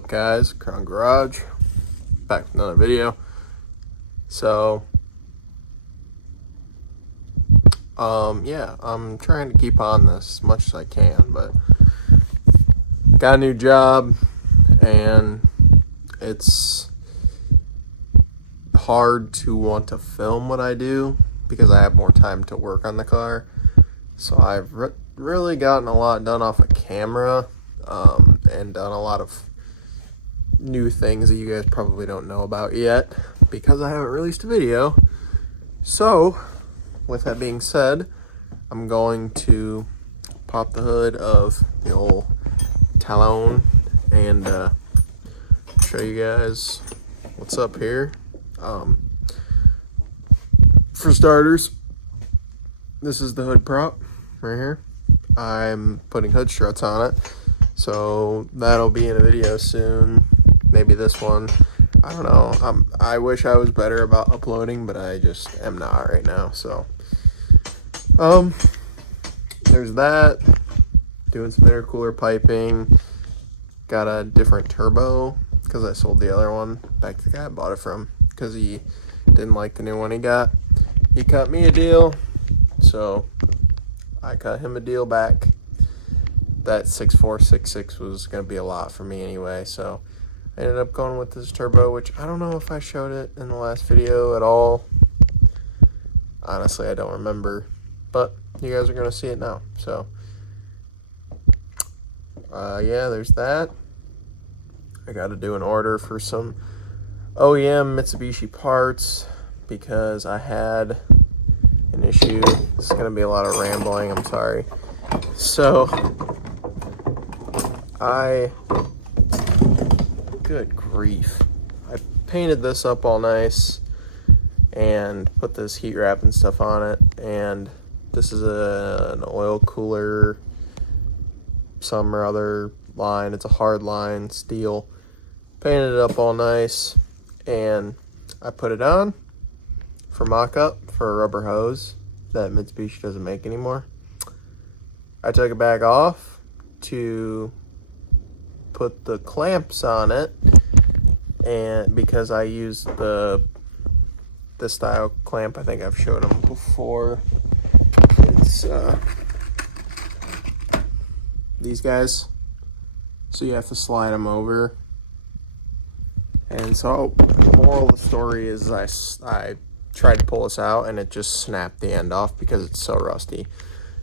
up, guys? Crown Garage, back with another video. So yeah, I'm trying to keep on this as much as I can, but got a new job and it's hard to want to film what I do because I have more time to work on the car. So I've really gotten a lot done off of camera, and done a lot of new things that you guys probably don't know about yet because I haven't released a video. So with that being said, I'm going to pop the hood of the old Talon and show you guys what's up here. For starters, this is the hood prop right here. I'm putting hood struts on it, so that'll be in a video soon, maybe this one. I don't know. I wish I was better about uploading, but I just am not right now. So there's that. Doing some intercooler piping. Got a different turbo because I sold the other one back to the guy I bought it from because he didn't like the new one he got. He cut me a deal, so I cut him a deal back. That 6466 was going to be a lot for me anyway, so I ended up going with this turbo, which I don't know if I showed it in the last video at all. Honestly, I don't remember, but you guys are going to see it now. So yeah, there's that. I got to do an order for some OEM Mitsubishi parts because I had an issue. This is going to be a lot of rambling, I'm sorry. So good grief, I painted this up all nice and put this heat wrap and stuff on it, and this is an oil cooler, some or other line. It's a hard line steel. Painted it up all nice, and I put it on for mock-up for a rubber hose that Mitsubishi doesn't make anymore. I took it back off to put the clamps on it, and because I used this style clamp, I think I've showed them before. It's these guys, so you have to slide them over. And so the moral of the story is I tried to pull this out and it just snapped the end off because it's so rusty.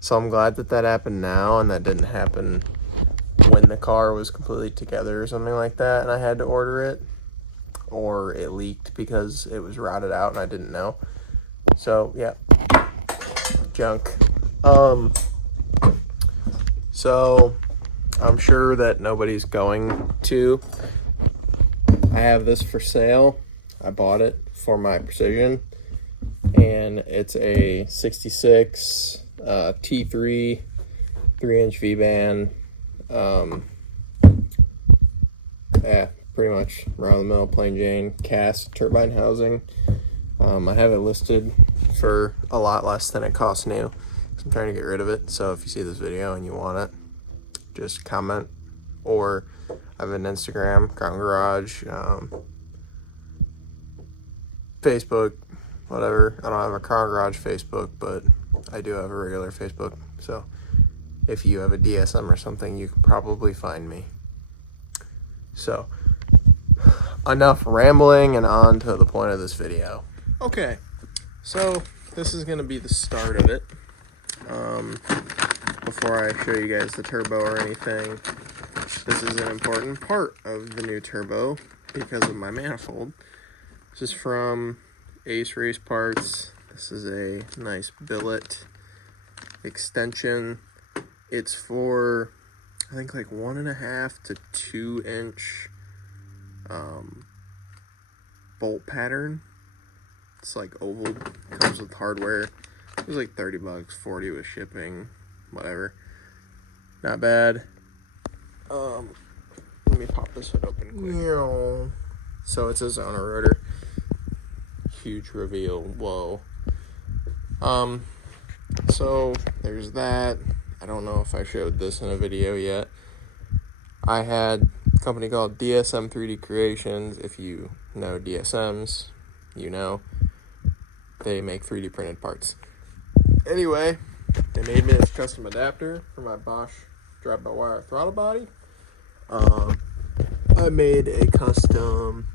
So I'm glad that that happened now and that didn't happen when the car was completely together or something like that and I had to order it, or it leaked because it was rotted out and I didn't know. So yeah, junk. So I'm sure that nobody's going to. I have this for sale. I bought it for my Precision, and it's a 66 T3 3-inch V-band. Yeah, pretty much around the middle, plain Jane, cast turbine housing. I have it listed for a lot less than it costs new. I'm trying to get rid of it, so if you see this video and you want it, just comment, or I have an Instagram, Crown Garage, Facebook, whatever. I don't have a Crown Garage Facebook, but I do have a regular Facebook, so if you have a DSM or something, you could probably find me. So enough rambling and on to the point of this video. Okay, so this is going to be the start of it. Before I show you guys the turbo or anything, this is an important part of the new turbo because of my manifold. This is from Ace Race Parts. This is a nice billet extension. It's for, I think, like 1.5 to 2 inch bolt pattern. It's like oval, comes with hardware. It was like 30 bucks, 40 with shipping, whatever. Not bad. Let me pop this hood open quick. So it's a Zona rotor. Huge reveal. Whoa. So there's that. I don't know if I showed this in a video yet. I had company called DSM 3D Creations. If you know DSMs, you know they make 3D printed parts. Anyway, they made me this custom adapter for my Bosch drive-by-wire throttle body. I made a custom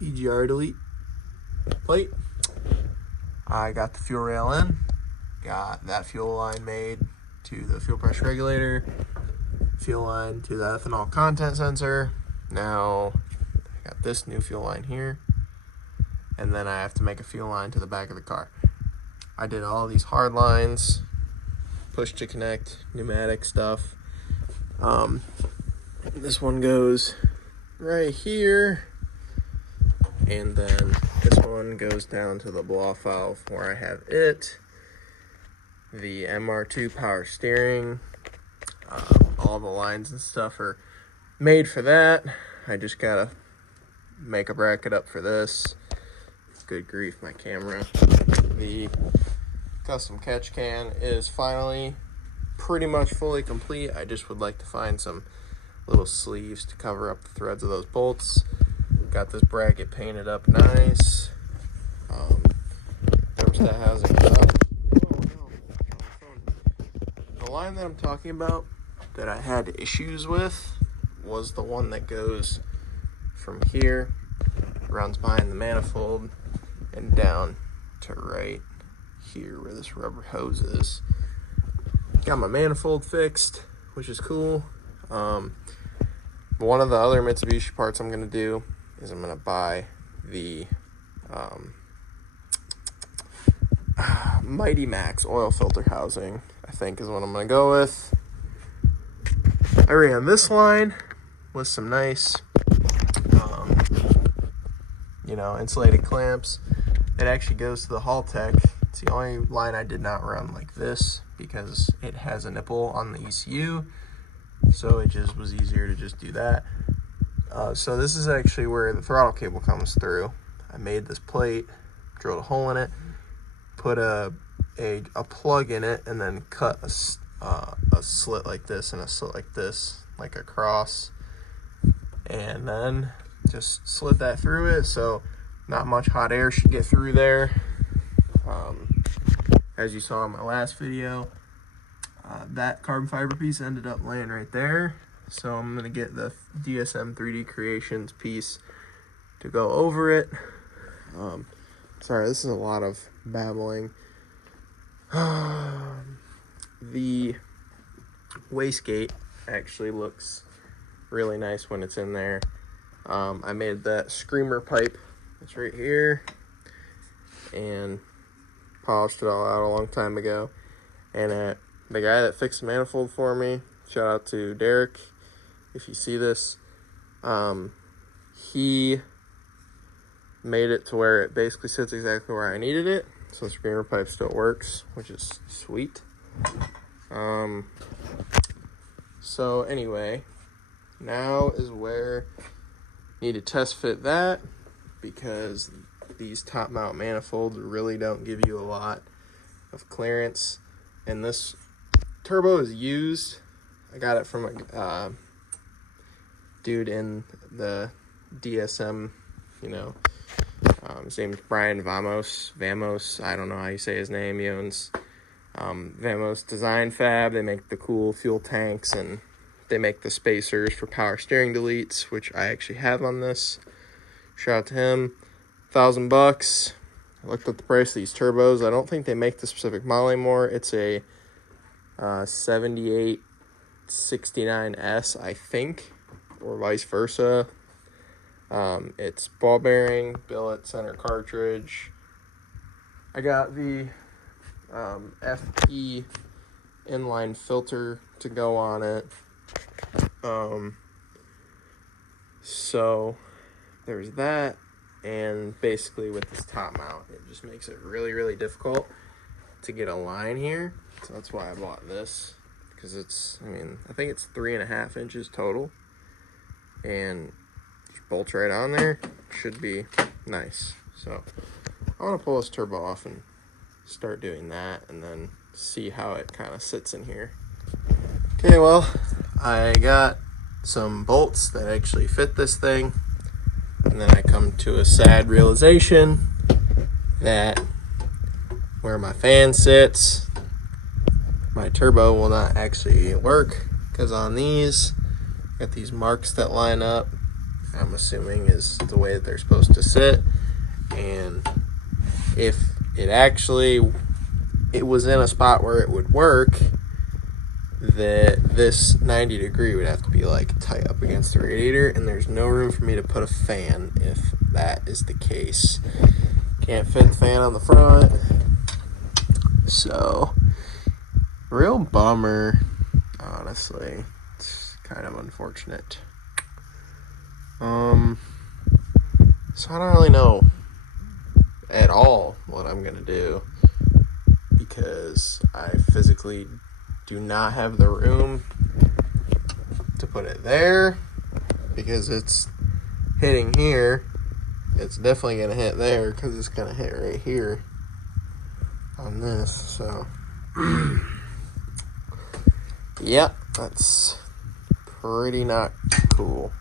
EGR delete plate. I got the fuel rail in, got that fuel line made to the fuel pressure regulator, fuel line to the ethanol content sensor. Now I got this new fuel line here, and then I have to make a fuel line to the back of the car. I did all these hard lines, push to connect, pneumatic stuff. This one goes right here, and then this one goes down to the blow-off valve where I have it, the MR2 power steering. All the lines and stuff are made for that. I just gotta make a bracket up for this. Good grief, my camera. The custom catch can is finally pretty much fully complete. I just would like to find some little sleeves to cover up the threads of those bolts. Got this bracket painted up nice. Thermostat housing is up. The line that I'm talking about that I had issues with was the one that goes from here, runs behind the manifold, and down to right here where this rubber hose is. Got my manifold fixed, which is cool. One of the other Mitsubishi parts I'm going to do is I'm going to buy the Mighty Max oil filter housing, I think is what I'm going to go with. I ran this line with some nice, insulated clamps. It actually goes to the Haltech. It's the only line I did not run like this because it has a nipple on the ECU, so it just was easier to just do that. So this is actually where the throttle cable comes through. I made this plate, drilled a hole in it, put a plug in it, and then cut a slit like this and a slit like this, like a cross, and then just slid that through it, so not much hot air should get through there. As you saw in my last video, that carbon fiber piece ended up laying right there, so I'm going to get the DSM 3D Creations piece to go over it. Sorry, this is a lot of babbling. The wastegate actually looks really nice when it's in there. I made that screamer pipe that's right here and polished it all out a long time ago. And the guy that fixed the manifold for me, shout out to Derek if you see this, he made it to where it basically sits exactly where I needed it, so the screamer pipe still works, which is sweet. So anyway, now is where you need to test fit that, because these top mount manifolds really don't give you a lot of clearance, and this turbo is used. I got it from a dude in the DSM, his name's Brian Vamos, I don't know how you say his name. He owns Vamos Design Fab. They make the cool fuel tanks, and they make the spacers for power steering deletes, which I actually have on this. Shout out to him. $1,000. I looked at the price of these turbos. I don't think they make the specific model anymore. It's a 7869S, I think, or vice versa. It's ball bearing, billet, center cartridge. I got the FP inline filter to go on it. So there's that, and basically with this top mount, it just makes it really, really difficult to get a line here. So that's why I bought this, because I think it's 3.5 inches total, and just bolts right on there. Should be nice. So I want to pull this turbo off and start doing that, and then see how it kind of sits in here. Okay, well, I got some bolts that actually fit this thing. And then I come to a sad realization that where my fan sits, my turbo will not actually work, because on these, got these marks that line up. I'm assuming is the way that they're supposed to sit. And if it was in a spot where it would work, that this 90 degree would have to be like tight up against the radiator, and there's no room for me to put a fan if that is the case. Can't fit the fan on the front, so real bummer, honestly. It's kind of unfortunate. So I don't really know at all what I'm gonna do, because I physically do not have the room to put it there, because it's hitting here. It's definitely gonna hit there, because it's gonna hit right here on this. So yeah, that's pretty not cool.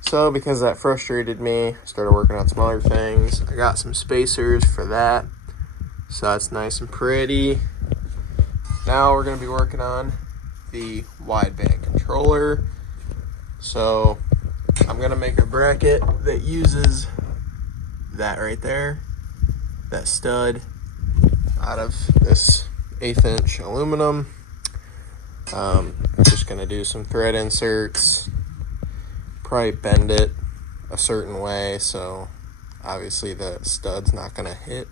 So because that frustrated me, I started working on some other things. I got some spacers for that, so that's nice and pretty. Now we're going to be working on the wideband controller. So I'm going to make a bracket that uses that right there, that stud, out of this 1/8 inch aluminum. Just going to do some thread inserts, probably bend it a certain way so obviously the stud's not going to hit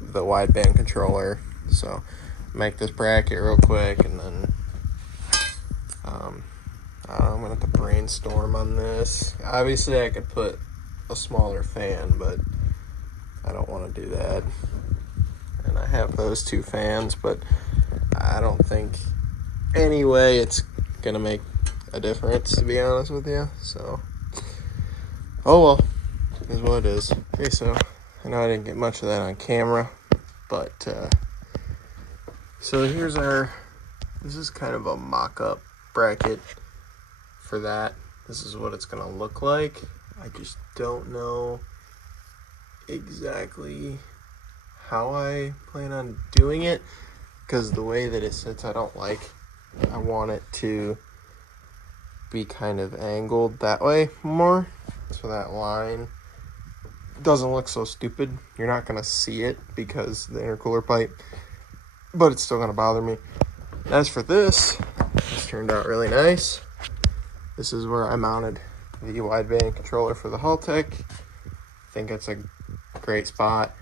the wideband controller. So make this bracket real quick, and then I'm going to have to brainstorm on this. Obviously I could put a smaller fan, but I don't want to do that. And I have those two fans, but I don't think anyway it's going to make a difference, to be honest with you. So oh well, is what it is. Okay, so I know I didn't get much of that on camera, but so this is kind of a mock-up bracket for that. This is what it's gonna look like. I just don't know exactly how I plan on doing it, because the way that it sits I don't like. I want it to be kind of angled that way more, so that line doesn't look so stupid. You're not going to see it because the intercooler pipe, but it's still going to bother me. As for this turned out really nice. This is where I mounted the wideband controller for the Haltech. I think it's a great spot.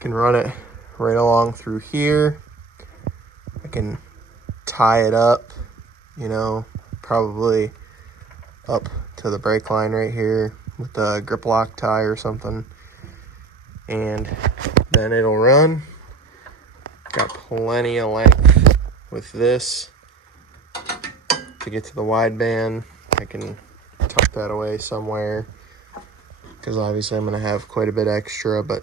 Can run it right along through here. I can tie it up, probably up to the brake line right here with a grip lock tie or something, and then it'll run. Got plenty of length with this to get to the wideband. I can tuck that away somewhere, because obviously I'm going to have quite a bit extra, but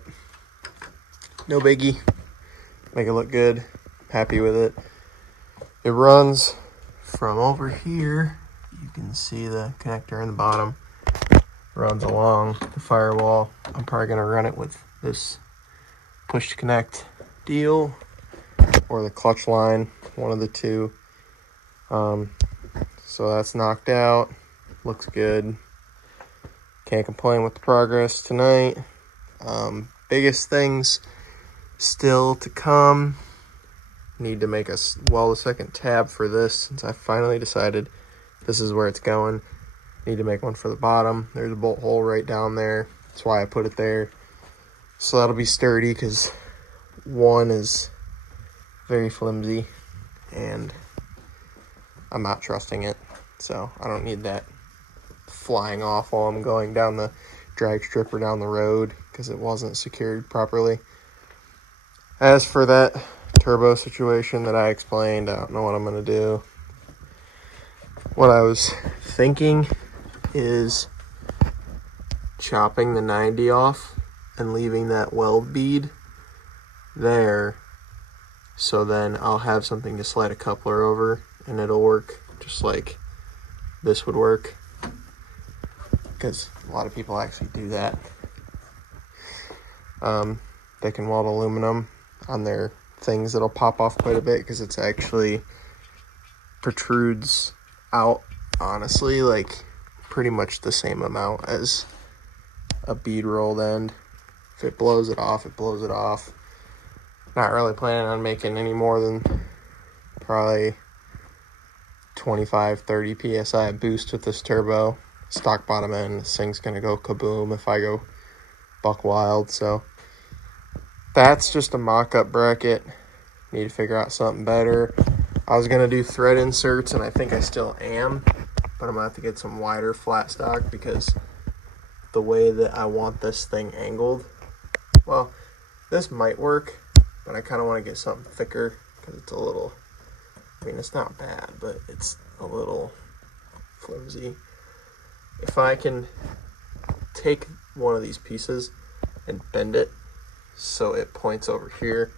no biggie. Make it look good. Happy with it. It runs from over here. You can see the connector in the bottom. Runs along the firewall. I'm probably going to run it with this push to connect deal or the clutch line, one of the two. So that's knocked out. Looks good. Can't complain with the progress tonight. Biggest things still to come. Need to make a second tab for this, since I finally decided this is where it's going. Need to make one for the bottom. There's a bolt hole right down there. That's why I put it there. So that'll be sturdy, because one is very flimsy and I'm not trusting it. So I don't need that flying off while I'm going down the drag strip or down the road, because it wasn't secured properly. As for that turbo situation that I explained, I don't know what I'm going to do. What I was thinking is chopping the 90 off and leaving that weld bead there, so then I'll have something to slide a coupler over, and it'll work just like this would work, because a lot of people actually do that. They can weld aluminum on their things that'll pop off quite a bit, because it's actually protrudes out, honestly, like pretty much the same amount as a bead rolled end. If it blows it off, it blows it off. Not really planning on making any more than probably 25-30 psi boost with this turbo. Stock bottom end, this thing's gonna go kaboom if I go buck wild. So that's just a mock-up bracket. Need to figure out something better. I was gonna do thread inserts, and I think I still am, but I'm gonna have to get some wider flat stock, because the way that I want this thing angled, well, this might work, but I kind of want to get something thicker, because it's a little, I mean, it's not bad, but it's a little flimsy. If I can take one of these pieces and bend it so it points over here,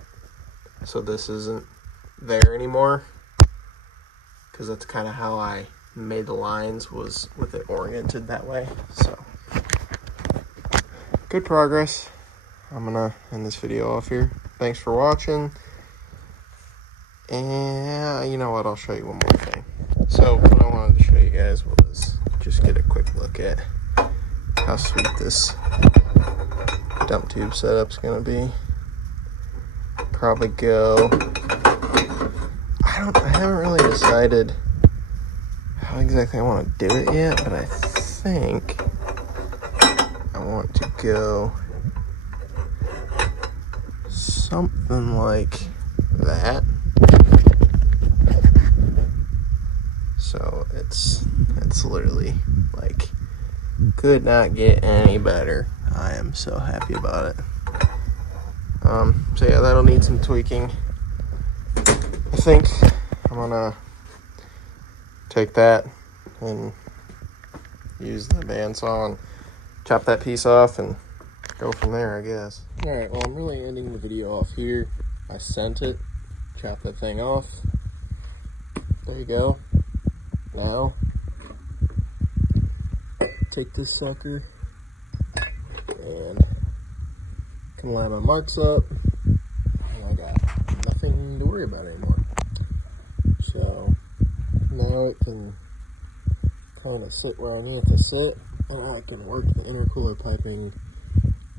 so this isn't there anymore, because that's kind of how I made the lines, was with it oriented that way. So good progress. I'm gonna end this video off here. Thanks for watching. And you know what, I'll show you one more thing. So what I wanted to show you guys was just get a quick look at how sweet this dump tube setup's gonna be. Probably go, I haven't really decided how exactly I want to do it yet, but I think I want to go something like that. So it's literally like, could not get any better. I am so happy about it. So yeah, that'll need some tweaking. I think I'm gonna take that and use the bandsaw and chop that piece off and go from there, I guess. Alright, well, I'm really ending the video off here. I sent it, chop that thing off. There you go. Now, take this sucker and can line my marks up, and I got nothing to worry about anymore. So now it can kind of sit where I need it to sit, and I can work the intercooler piping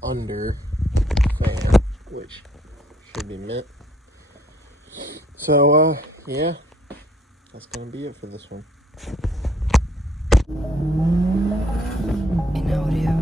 under the fan, which should be mint. So yeah, that's gonna be it for this one. In audio.